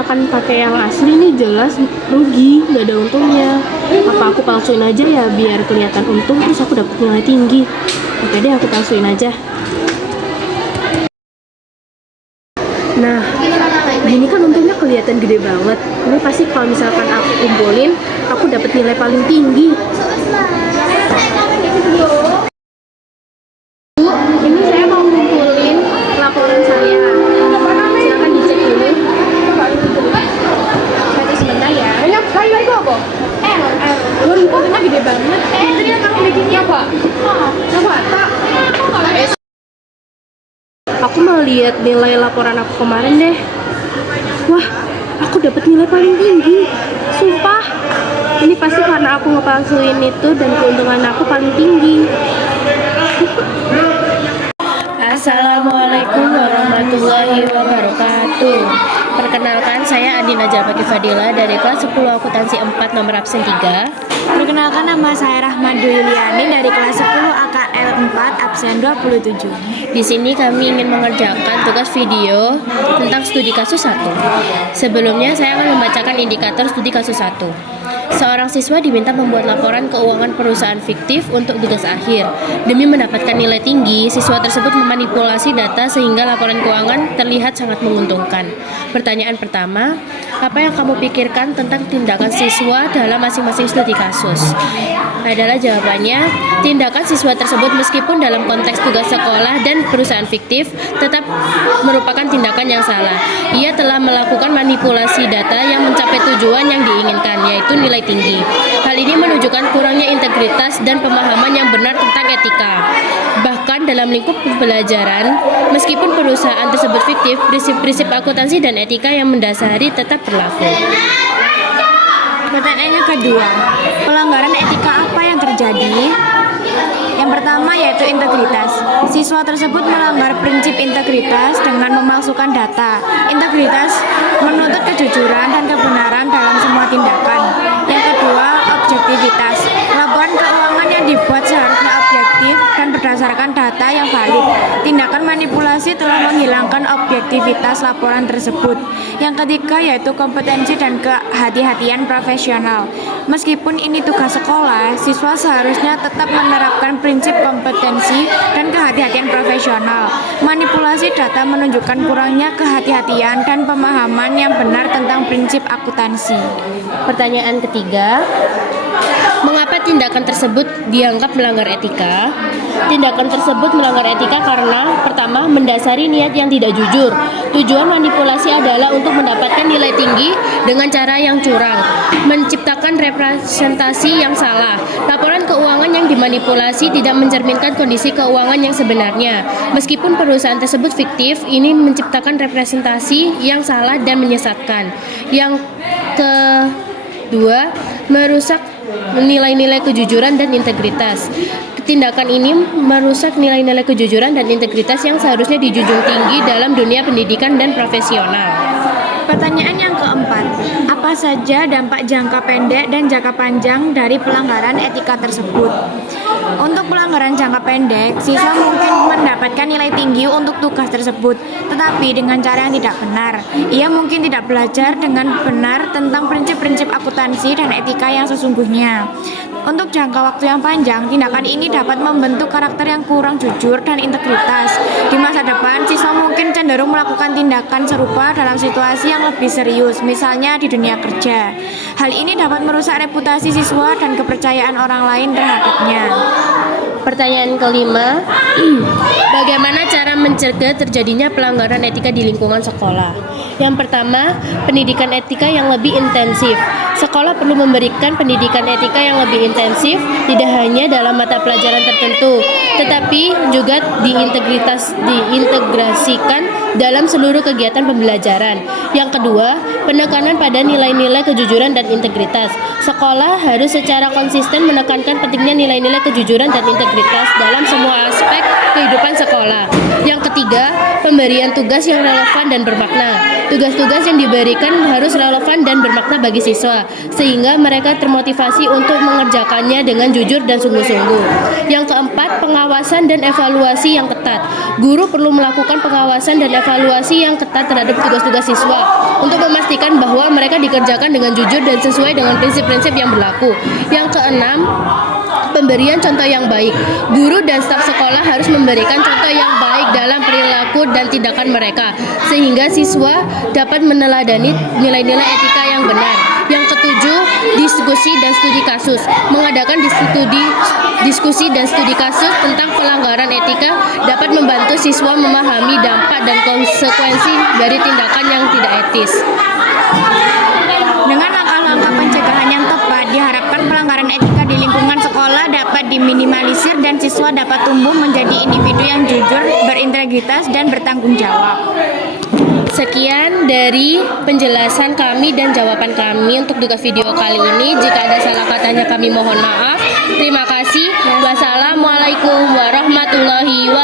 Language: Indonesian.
misalkan pakai yang asli nih jelas rugi, nggak ada untungnya. Apa aku palsuin aja ya biar kelihatan untung terus aku dapat nilai tinggi? Oke deh, aku palsuin aja. Nah, gini kan untungnya kelihatan gede banget. Ini pasti kalau misalkan aku kumpulin, aku dapat nilai paling tinggi. Bu, ini saya mau ngumpulin laporan saya. Silakan dicek dulu. Nanti sebentar ya. Ayo, itu apa? Untungnya gede banget. Jadi kamu bikinnya apa? Coba, tak. Aku mau lihat nilai laporan aku kemarin deh. Wah, aku dapat nilai paling tinggi. Sumpah. Ini pasti karena aku ngepalsuin itu dan keuntungan aku paling tinggi. Assalamualaikum warahmatullahi wabarakatuh. Perkenalkan, saya Andina Jalpati Fadila dari kelas 10 akuntansi 4 nomor absen 3. Perkenalkan, nama saya Rahmadu Yuliani dari kelas 10 AKL 4 absen 27. Di sini kami ingin mengerjakan tugas video tentang studi kasus 1. Sebelumnya saya akan membacakan indikator studi kasus 1. Seorang siswa diminta membuat laporan keuangan perusahaan fiktif untuk tugas akhir. Demi mendapatkan nilai tinggi, siswa tersebut memanipulasi data sehingga laporan keuangan terlihat sangat menguntungkan. Pertanyaan pertama, apa yang kamu pikirkan tentang tindakan siswa dalam masing-masing studi kasus? Adalah jawabannya, tindakan siswa tersebut meskipun dalam konteks tugas sekolah dan perusahaan fiktif tetap merupakan tindakan yang salah. Ia telah melakukan manipulasi data yang mencapai tujuan yang diinginkan, yaitu nilai tinggi. Hal ini menunjukkan kurangnya integritas dan pemahaman yang benar tentang etika. Bahkan dalam lingkup pembelajaran, meskipun perusahaan tersebut fiktif, prinsip-prinsip akuntansi dan etika yang mendasari tetap berlaku. Pertanyaan yang kedua, pelanggaran etika apa yang terjadi? Yang pertama yaitu integritas. Siswa tersebut melanggar prinsip integritas dengan memalsukan data. Integritas menuntut kejujuran dan kebenaran dalam semua tindakan. Yang kedua, objektivitas. Laporan keuangan yang dibuat seharusnya objektif dan berdasarkan data yang valid. Tindakan manipulasi telah menghilangkan objektivitas laporan tersebut. Yang ketiga yaitu kompetensi dan kehati-hatian profesional. Meskipun ini tugas sekolah, siswa seharusnya tetap menerapkan prinsip kompetensi dan kehati-hatian profesional. Manipulasi data menunjukkan kurangnya kehati-hatian dan pemahaman yang benar tentang prinsip akuntansi. Pertanyaan ketiga, mengapa tindakan tersebut dianggap melanggar etika? Tindakan tersebut melanggar etika karena pertama, mendasari niat yang tidak jujur. Tujuan manipulasi adalah untuk mendapatkan nilai tinggi dengan cara yang curang, menciptakan representasi yang salah. Laporan keuangan yang dimanipulasi tidak mencerminkan kondisi keuangan yang sebenarnya. Meskipun perusahaan tersebut fiktif, ini menciptakan representasi yang salah dan menyesatkan. Yang kedua, merusak nilai-nilai kejujuran dan integritas. Tindakan ini merusak nilai-nilai kejujuran dan integritas yang seharusnya dijunjung tinggi dalam dunia pendidikan dan profesional. Pertanyaan yang keempat, apa saja dampak jangka pendek dan jangka panjang dari pelanggaran etika tersebut? Untuk pelanggaran jangka pendek, siswa mungkin mendapatkan nilai tinggi untuk tugas tersebut, tetapi dengan cara yang tidak benar. Ia mungkin tidak belajar dengan benar tentang prinsip-prinsip akuntansi dan etika yang sesungguhnya. Untuk jangka waktu yang panjang, tindakan ini dapat membentuk karakter yang kurang jujur dan integritas. Di masa depan, siswa mungkin cenderung melakukan tindakan serupa dalam situasi yang lebih serius, misalnya di dunia kerja. Hal ini dapat merusak reputasi siswa dan kepercayaan orang lain terhadapnya. Pertanyaan kelima, bagaimana cara mencegah terjadinya pelanggaran etika di lingkungan sekolah? Yang pertama, pendidikan etika yang lebih intensif. Sekolah perlu memberikan pendidikan etika yang lebih intensif, tidak hanya dalam mata pelajaran tertentu, tetapi juga diintegrasikan dalam seluruh kegiatan pembelajaran. Yang kedua, penekanan pada nilai-nilai kejujuran dan integritas. Sekolah harus secara konsisten menekankan pentingnya nilai-nilai kejujuran dan integritas dalam semua aspek kehidupan sekolah. Yang ketiga, pemberian tugas yang relevan dan bermakna. Tugas-tugas yang diberikan harus relevan dan bermakna bagi siswa, sehingga mereka termotivasi untuk mengerjakannya dengan jujur dan sungguh-sungguh. Yang keempat, pengawasan dan evaluasi yang ketat. Guru perlu melakukan pengawasan dan evaluasi yang ketat terhadap tugas-tugas siswa untuk memastikan bahwa mereka dikerjakan dengan jujur dan sesuai dengan prinsip-prinsip yang berlaku. Yang keenam, pemberian contoh yang baik. Guru dan staf sekolah harus memberikan contoh yang baik dalam perilaku dan tindakan mereka, sehingga siswa dapat meneladani nilai-nilai etika yang benar. Yang ketujuh, diskusi dan studi kasus. Mengadakan diskusi dan studi kasus tentang pelanggaran etika dapat membantu siswa memahami dampak dan konsekuensi dari tindakan yang tidak etis. Dengan langkah-langkah pencegahan yang tepat, diharapkan pelanggaran etika di lingkungan sekolah dapat diminimalisir dan siswa dapat tumbuh menjadi individu yang jujur, berintegritas, dan bertanggung jawab. Sekian dari penjelasan kami dan jawaban kami untuk tugas video kali ini. Jika ada salah katanya kami mohon maaf. Terima kasih. Wassalamualaikum warahmatullahi wabarakatuh.